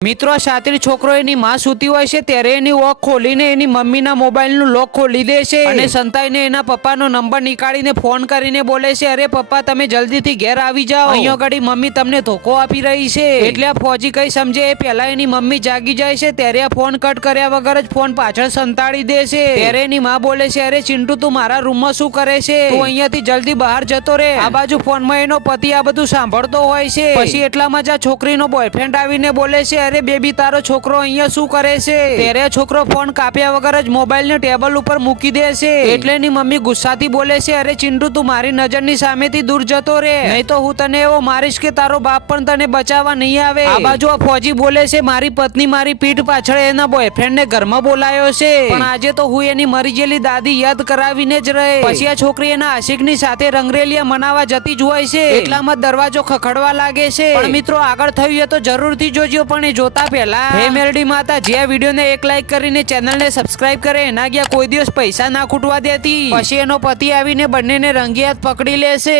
મિત્રો સાતરી છોકરો એની માં સૂતી હોય છે ત્યારે એની ઓખ ખોલીને એની મમ્મીના મોબાઈલનું લોક ખોલી દે છે અને સંતાઈને એના પપ્પાનો નંબર નીકાળીને ફોન કરીને બોલે છે, અરે પપ્પા તમે જલ્દીથી ઘેર આવી જાઓ, અહીંયા ઘડી મમ્મી તમને ધોકો આપી રહી છે। એટલે આ ફોજી કઈ સમજે એ પહેલા એની મમ્મી જાગી જાય છે ત્યારે આ ફોન કટ કર્યા વગર જ ફોન પાછળ સંતાડી દે છે। ત્યારે એની માં બોલે છે, અરે ચિંટુ તું મારા રૂમમાં શું કરે છે, તું અહીંયાથી જલ્દી બહાર જતો રે। આ બાજુ ફોનમાં એનો પતિ આ બધું સાંભળતો હોય છે। પછી એટલામાં જ આ છોકરીનો બોયફ્રેન્ડ આવીને બોલે છે, અરે બેબી તારો છોકરો અહીંયા શું કરે છે। ત્યારે છોકરો ફોન કાપ્યા વગર જ મોબાઈલને ટેબલ ઉપર મૂકી દે છે। એટલે એની મમ્મી ગુસ્સાથી બોલે છે, અરે ચિંટુ તું મારી નજરની સામેથી દૂર જતો રે, નહીં તો હું તને એવો મારીશ કે તારો બાપ પણ તને બચાવવા નહીં આવે। આ બાજુ આ ફોજી બોલે છે, મારી પત્ની મારી પીઠ પાછળ એના બોયફ્રેન્ડને ઘરમાં બોલાયો છે, પણ આજે તો હું એની મરી ગયેલી દાદી યાદ કરાવીને જ રહે। પછી આ છોકરી એના આશિકની સાથે રંગરેલિયા મનાવવા જતી જ હોય છે। એટલામાં દરવાજો ખખડવા લાગે છે। પણ મિત્રો આગળ થયું એ તો જરૂરથી જોજો, પણ એ જોતા પહેલા હે મેરડી માતા જે આ વિડીયોને એક લાઈક કરીને ચેનલને સબસ્ક્રાઇબ કરે એના ગયા કોઈ દિવસ પૈસા ના ખૂટવા દેતી। પછી એનો પતિ આવીને બંનેને રંગી હાથ પકડી લેશે।